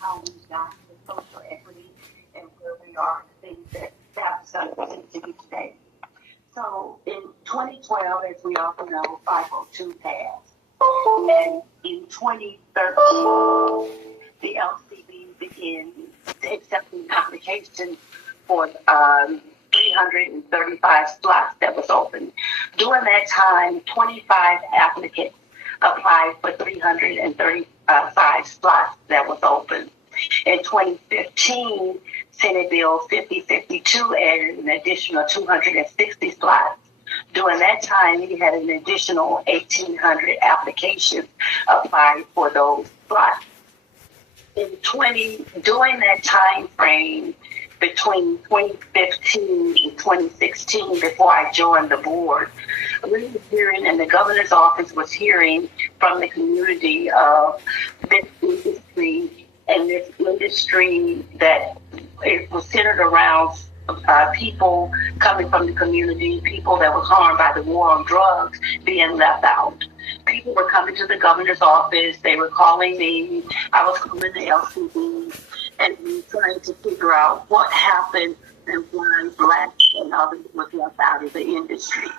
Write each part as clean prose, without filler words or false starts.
how we got to social equity and where we are, things that that's going to be today. So in 2012, as we all know, 502 passed. And in 2013, the LCB began accepting applications for 335 slots that was open. During that time, 25 applicants applied for 335 slots that was open. In 2015, Senate Bill 5052 added an additional 260 slots. During that time, he had an additional 1,800 applications applied for those slots. During that time frame, between 2015 and 2016, before I joined the board, we were hearing, and the governor's office was hearing from the community of this industry, and this industry that it was centered around people coming from the community, people that were harmed by the war on drugs being left out. People were coming to the governor's office. They were calling me. I was calling the LCB and trying to figure out what happened and why blacks and others were left out of the industry.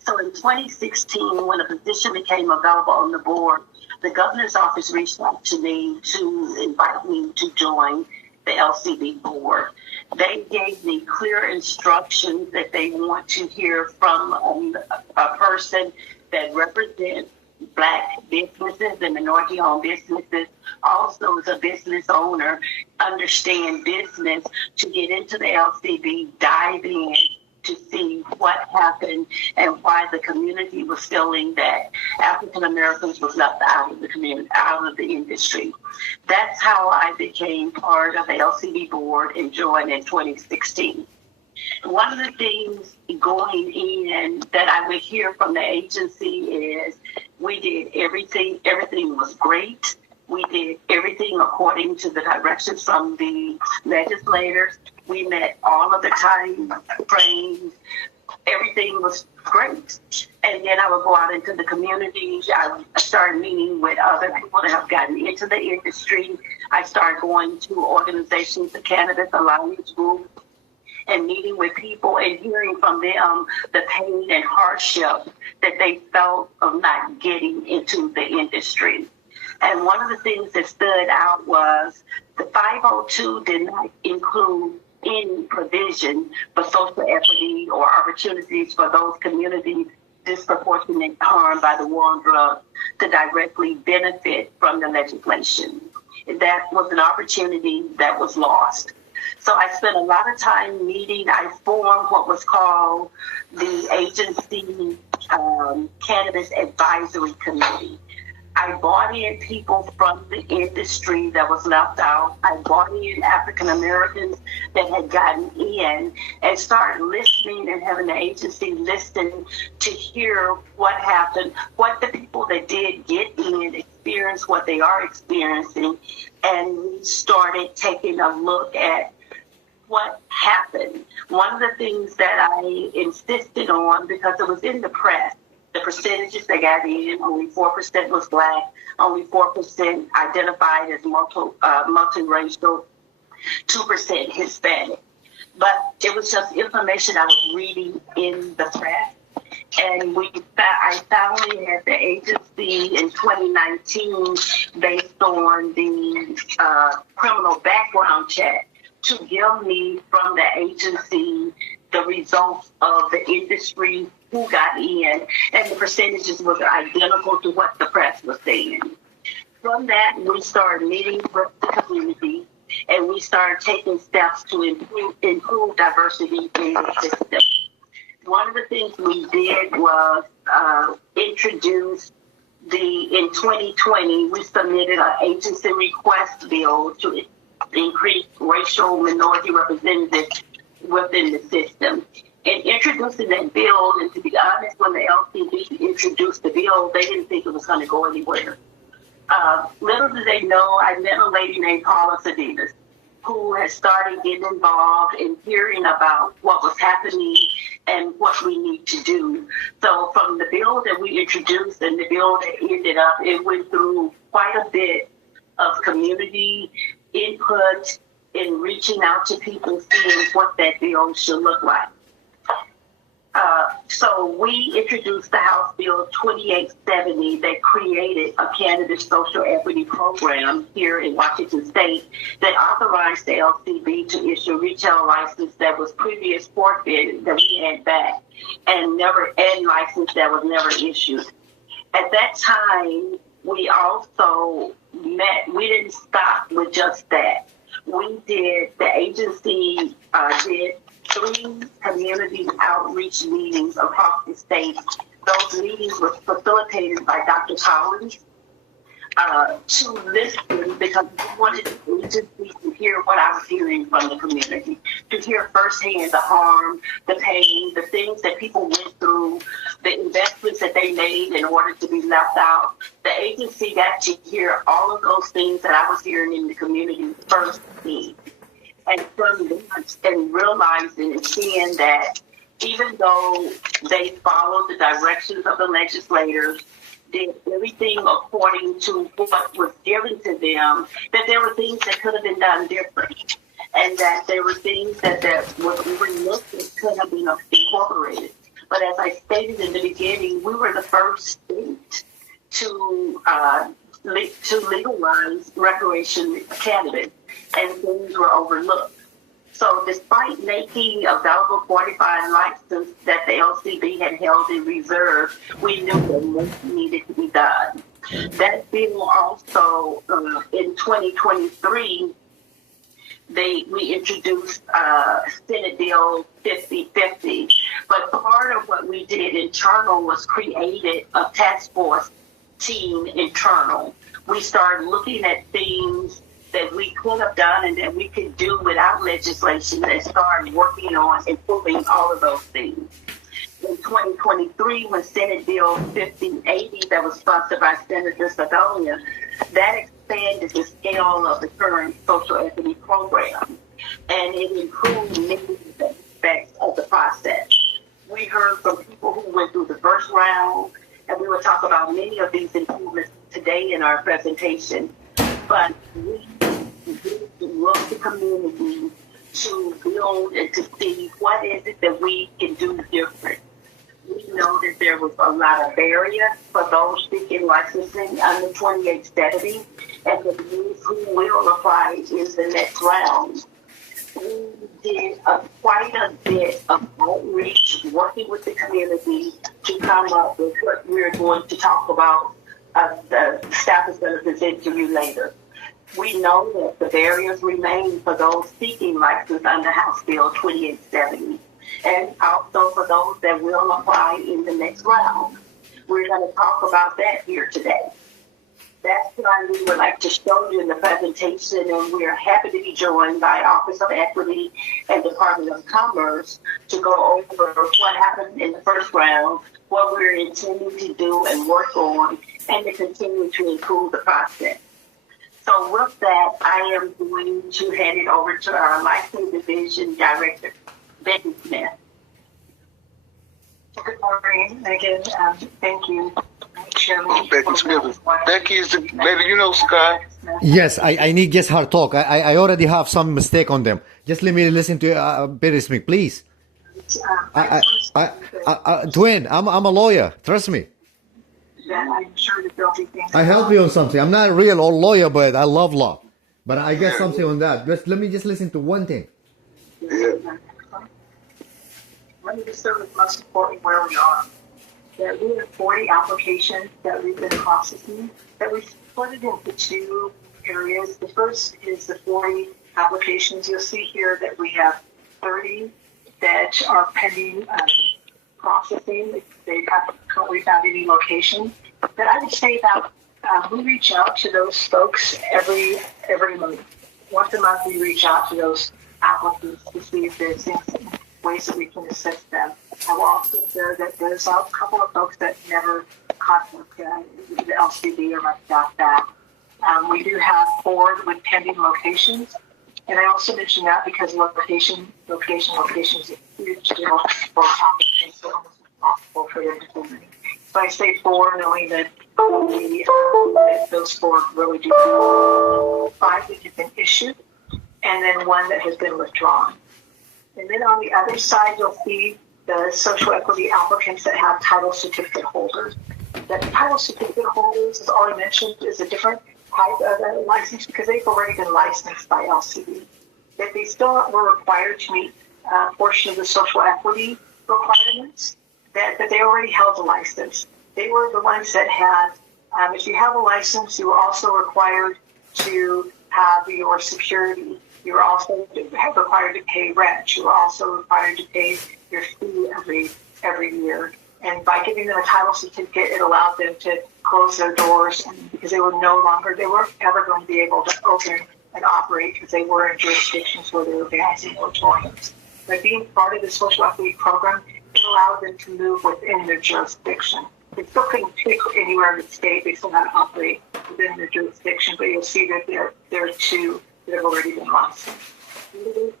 So in 2016, when a position became available on the board, the governor's office reached out to me to invite me to join the LCB board. They gave me clear instructions that they want to hear from a person that represents Black businesses and minority-owned businesses, also as a business owner, understand business, to get into the LCB, dive in to see what happened and why the community was feeling that African Americans was left out of the community, out of the industry. That's how I became part of the LCB board and joined in 2016. One of the things going in that I would hear from the agency is we did everything was great. We did everything according to the directions from the legislators. We met all of the time frames. Everything was great. And then I would go out into the community. I started meeting with other people that have gotten into the industry. I started going to organizations, the Cannabis Alliance Group, and meeting with people and hearing from them the pain and hardship that they felt of not getting into the industry. And one of the things that stood out was the 502 did not include any provision for social equity or opportunities for those communities disproportionately harmed by the war on drugs to directly benefit from the legislation. That was an opportunity that was lost. So I spent a lot of time meeting. I formed what was called the Agency Cannabis Advisory Committee. I brought in people from the industry that was left out. I brought in African Americans that had gotten in and started listening and having the agency listen to hear what happened, what the people that did get in experienced, what they are experiencing. And we started taking a look at what happened. One of the things that I insisted on, because it was in the press, the percentages that got in, only 4% was Black, only 4% identified as multiracial, 2% Hispanic. But it was just information I was reading in the press. And I finally had the agency in 2019 based on the criminal background check to give me from the agency the results of the industry, who got in, and the percentages were identical to what the press was saying. From that, we started meeting with the community, and we started taking steps to improve diversity in the system. One of the things we did was introduce in 2020, we submitted an agency request bill to increase racial minority representatives within the system. And introducing that bill, and to be honest, when the LCB introduced the bill, they didn't think it was going to go anywhere. Little did they know, I met a lady named Paula Sadinas, who has started getting involved in hearing about what was happening and what we need to do. So from the bill that we introduced and the bill that ended up, it went through quite a bit of community input in reaching out to people, seeing what that bill should look like. So we introduced the House Bill 2870 that created a cannabis social equity program here in Washington State that authorized the LCB to issue a retail license that was previous forfeited that we had back and license that was never issued. At that time, we also we didn't stop with just that. The agency did 3 community outreach meetings across the state. Those meetings were facilitated by Dr. Collins to listen because we wanted the agency to hear what I was hearing from the community, to hear firsthand the harm, the pain, the things that people went through, the investments that they made in order to be left out. The agency got to hear all of those things that I was hearing in the community firsthand. And from that, and realizing and seeing that even though they followed the directions of the legislators, did everything according to what was given to them, that there were things that could have been done different, and that there were things that were overlooked that could have been incorporated. But as I stated in the beginning, we were the first state to legalize recreational cannabis, and things were overlooked. So despite making available 45 licenses that the LCB had held in reserve, we knew that more needed to be done. That bill also, in 2023, we introduced Senate Bill 5050. But part of what we did internal was created a task force team internal. We started looking at things that we could have done and that we could do without legislation and started working on improving all of those things. In 2023, when Senate Bill 1580 that was sponsored by Senator Savonia, that expanded the scale of the current social equity program, and it improved many aspects of the process. We heard from people who went through the first round, and we will talk about many of these improvements today in our presentation. But we look at the community to build and to see what is it that we can do different. We know that there was a lot of barriers for those seeking licensing under 2870, and the youth who will apply in the next round. We did quite a bit of outreach, working with the community to come up with what we're going to talk about. The staff is going to present to you later. We know that the barriers remain for those seeking license under House Bill 2870, and also for those that will apply in the next round. We're going to talk about that here today. That's why we would like to show you in the presentation, and we are happy to be joined by Office of Equity and Department of Commerce to go over what happened in the first round, what we're intending to do and work on, and to continue to improve the process. So with that, I am going to hand it over to our Licensing Division Director, Becky Smith. Good morning, Megan. Thank you, Chairman. Becky Smith. Becky is the lady you know, Sky. Yes, I need just her talk. I already have some mistake on them. Just let me listen to Becky Smith, please. Twin, I'm a lawyer. Trust me. I'm sure that there'll be things. I help you on something. I'm not a real old lawyer, but I love law. But I get something on that. Let me just listen to one thing. Yeah. Let me just start with most important where we are. That we have 40 applications that we've been processing, that we split it into 2 areas. The first is the 40 applications. You'll see here that we have 30 that are pending processing. They haven't currently found any location. But I would say that we reach out to those folks every month. Once a month, we reach out to those applicants to see if there's ways that we can assist them. I will also share that there's a couple of folks that never contacted the LCB or my staff back. We do have 4 with pending locations. And I also mention that because location is a huge deal for applicants, so almost impossible for them to do. So I say 4, knowing that that those 4 really do 5 that have been issued, and then 1 that has been withdrawn. And then on the other side, you'll see the social equity applicants that have title certificate holders. The title certificate holders, as already mentioned, is a different type of a license because they've already been licensed by LCB. If they still were required to meet a portion of the social equity requirements, that they already held a license. They were the ones that had, if you have a license, you were also required to have your security. You were also required to pay rent. You were also required to pay your fee every year. And by giving them a title certificate, it allowed them to close their doors because they weren't ever going to be able to open and operate because they were in jurisdictions where they were banning moratoriums. By being part of the social equity program, it allowed them to move within their jurisdiction. They still couldn't pick anywhere in the state. They still had to operate within their jurisdiction, but you'll see that there are 2 that have already been licensed.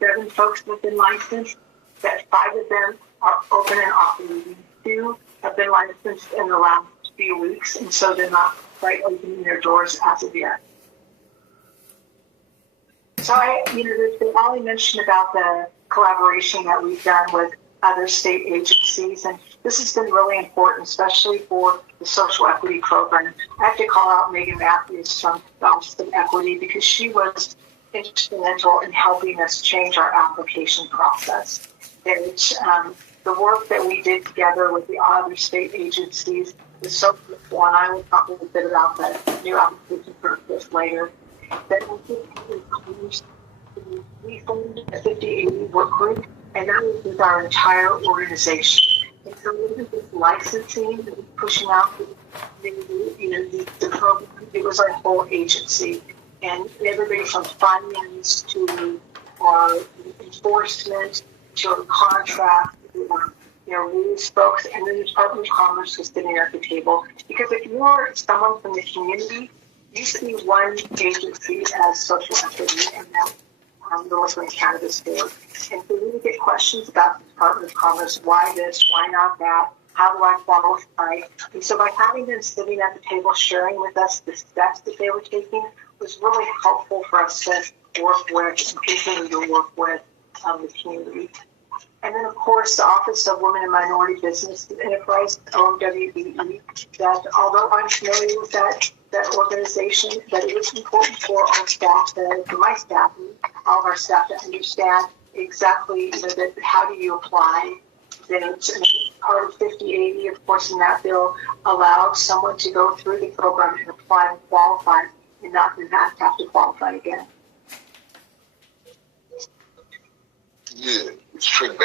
7 folks that have been licensed, that 5 of them are open and operating. 2 have been licensed in the last few weeks, and so they're not quite opening their doors as of yet. So there's been Molly mentioned about the collaboration that we've done with other state agencies, and this has been really important, especially for the social equity program. I have to call out Megan Matthews from the Office of Equity because she was instrumental in helping us change our application process. And the work that we did together with the other state agencies is so beautiful, and I will talk a little bit about the new application process later. That we formed a 50/80 work group, and that was with our entire organization. And so it wasn't just licensing and pushing out the program, it was our whole agency. And everybody from finance to enforcement to contract, rules folks, and then the Department of Commerce was sitting at the table. Because if you're someone from the community, you see one agency as social equity, and that's the Muslim Cannabis Board. And so we would get questions about the Department of Commerce, why this, why not that, how do I qualify? And so by having them sitting at the table sharing with us the steps that they were taking was really helpful for us to work with and continue to work with the community. And then, of course, the Office of Women and Minority Business Enterprise, OWBE, that although I'm familiar with that organization, that it is important for our staff, for my staff, all of our staff to understand exactly that how do you apply. That part of 50/80, of course, in that bill allows someone to go through the program and apply and qualify and not have to qualify again. Yeah, it's trick back.